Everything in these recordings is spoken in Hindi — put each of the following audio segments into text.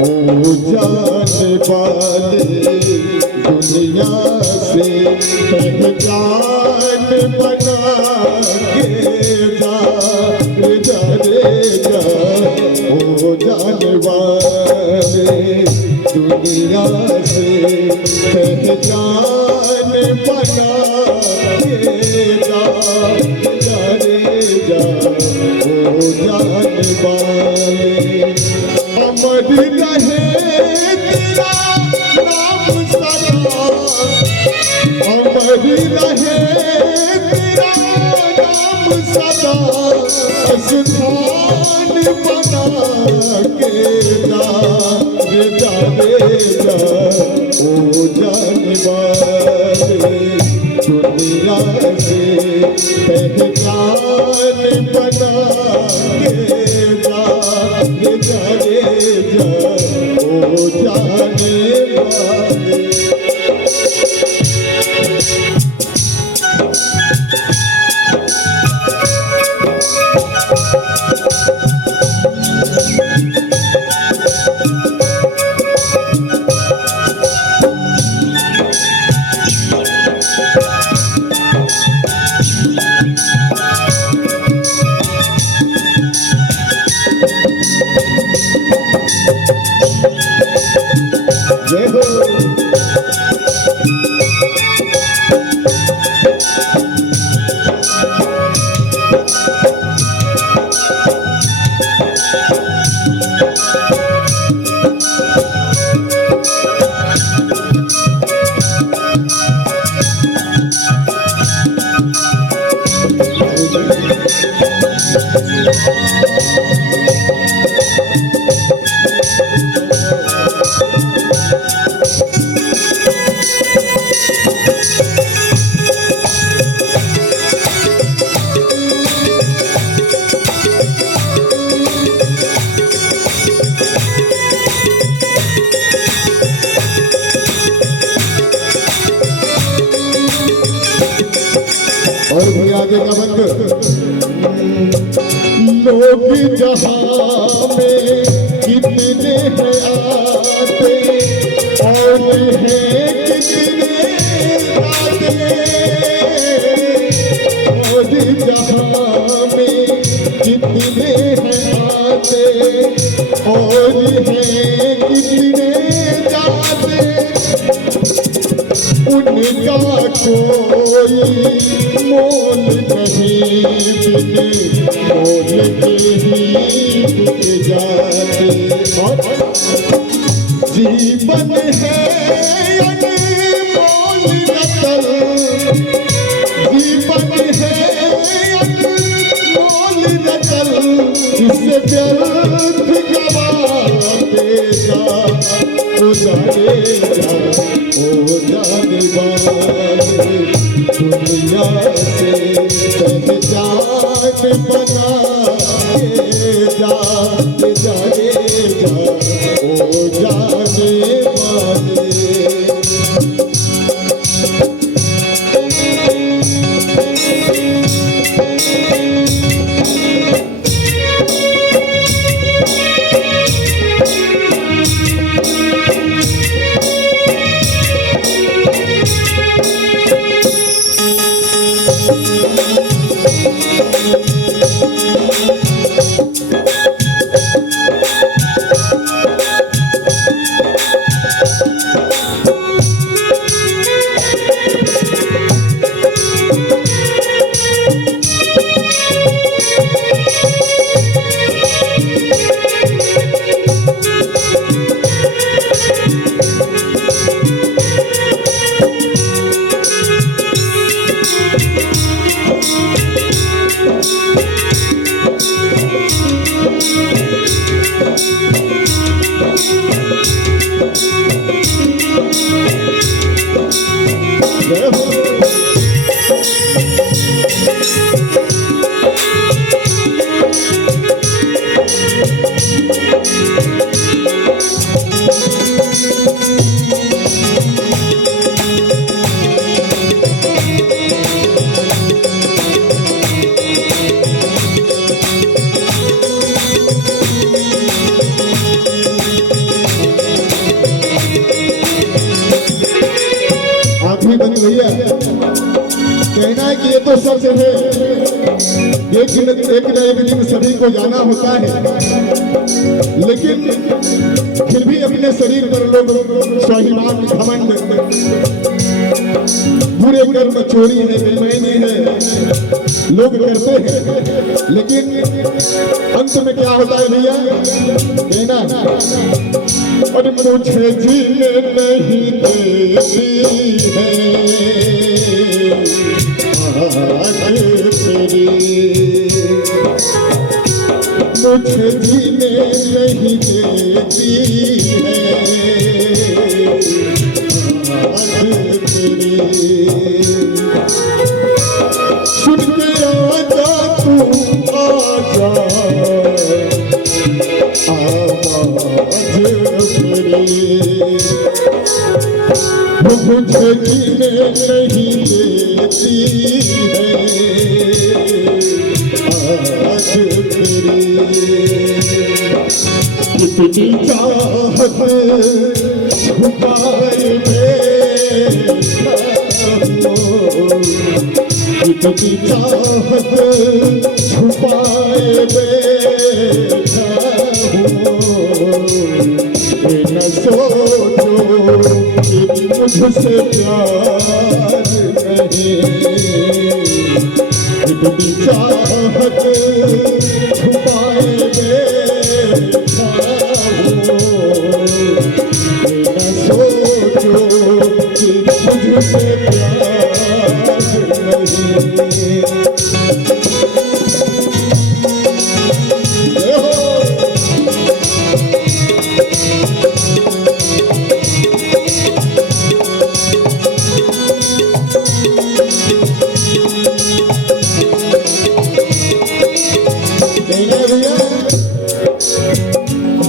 ओ जाने वाले दुनिया से पहचान बना के जा रे जा ओ जाने वाले दुनिया से पहचान बना के जा रे जा ओ जाने वाले अमर रहे तेरा नाम सदा अमर रहे तेरा नाम सदा स्थान बना के जा रे जा ओ जाने वाले दुनिया से पहचान बना के जा रे जा ओ जाने वाले जय हो और भी आगे का बंद लोग जहां में कितने हैं आते और हैं कितने आते और जहां में कितने हैं आते और हैं कितने जाते उनका कोई मोल नहीं बिन मोल के ही बिक जाते जीवन है अनमोल रतन जीवन है अनमोल रतन इसे व्यर्थ गवाते जा ओ जाने जा ओ जाने वाले दुनिया से पहचान बना के जा रे जा ओ जाने वाले है कि ये तो सच है, लेकिन एक न एक दिन सभी को जाना होता है, लेकिन फिर भी अपने शरीर पर लोग स्वाभिमान घमंड, बुरे कर्म, चोरी है, बेईमानी है, लोग करते हैं। लेकिन अंत में क्या होता है भैया, कहना और मुझे जीने नहीं देती है तेरी, मुझे जीने नहीं देती है तेरी। सुन के आजा तू आजा आवाज मेरी, मुझे जीने नहीं देती है आज मेरी। कितनी चाहत छुपाए बैठा हूँ, कितनी चाहत छुपाए बैठा हूँ, न सोचो कि मुझसे प्यार नहीं, कितनी चाहत छुपाए बैठा हूँ, न सोचो कि मुझसे प्यार नहीं।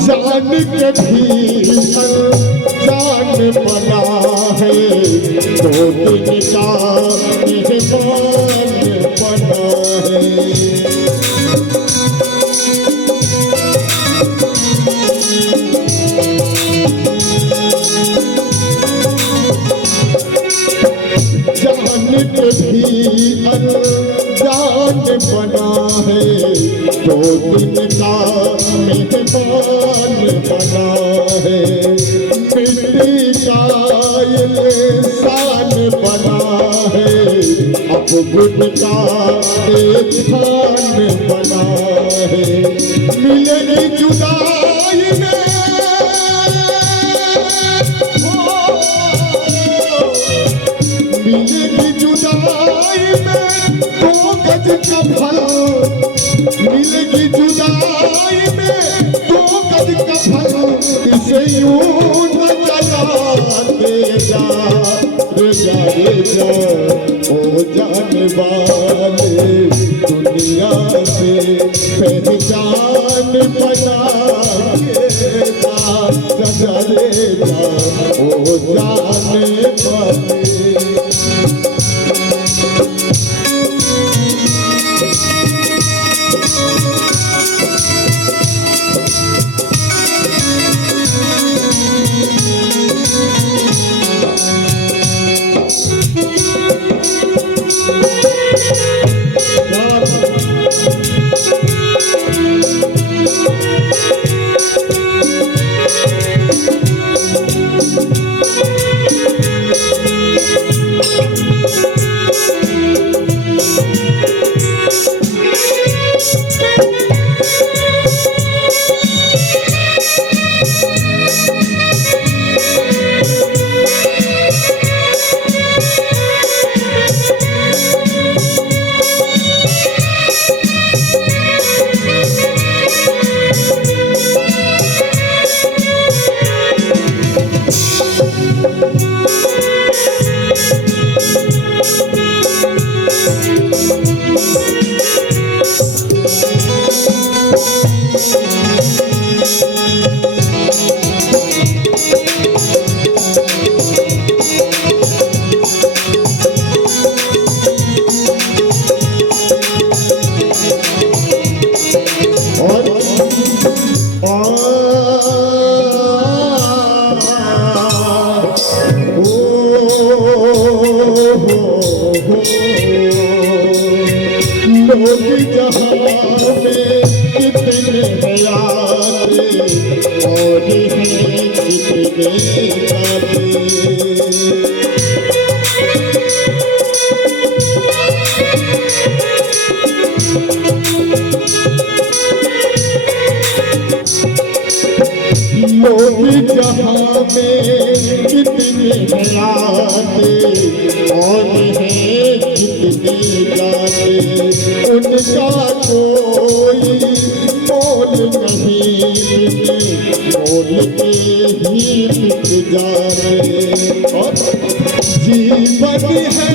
जान के भी जान बना है, दो दिन का मेहमान बना है। जान के भी जान बना है, दो दिन का मेहमान बना है। मिट्टी का इंसान बना है, अब बुद्ध का एक स्थान बना है। मिलेगी जुदाई में, मिलेगी जुदाई में दो गज का फल, मिलेगी जुदाई में दो गज का फल। इसे यूं न जलाते जा रे जा रे जा, ओ जाने वाले दुनिया से पहचान बना के जा रे जा, ओ जाने वाले। हो के काटे। लोग जहाँ में कितने आते और हैं कितने जाते, उनका कोई मोल नहीं मिले, मोल के ही मिट जाते। और जीवन है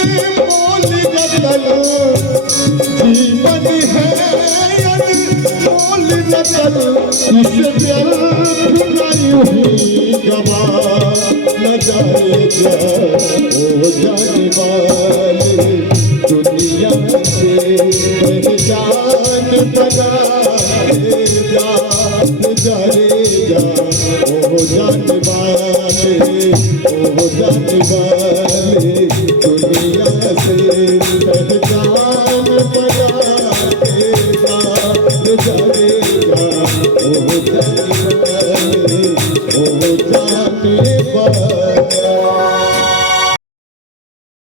अनमोल रतन, जीवन है अनमोल रतन, इसे नहीं हुई गवा न जाएगा ओ जाने वाले, दुनिया से पहचान बना जा ओ जाने वाले, ओ जाने वाले।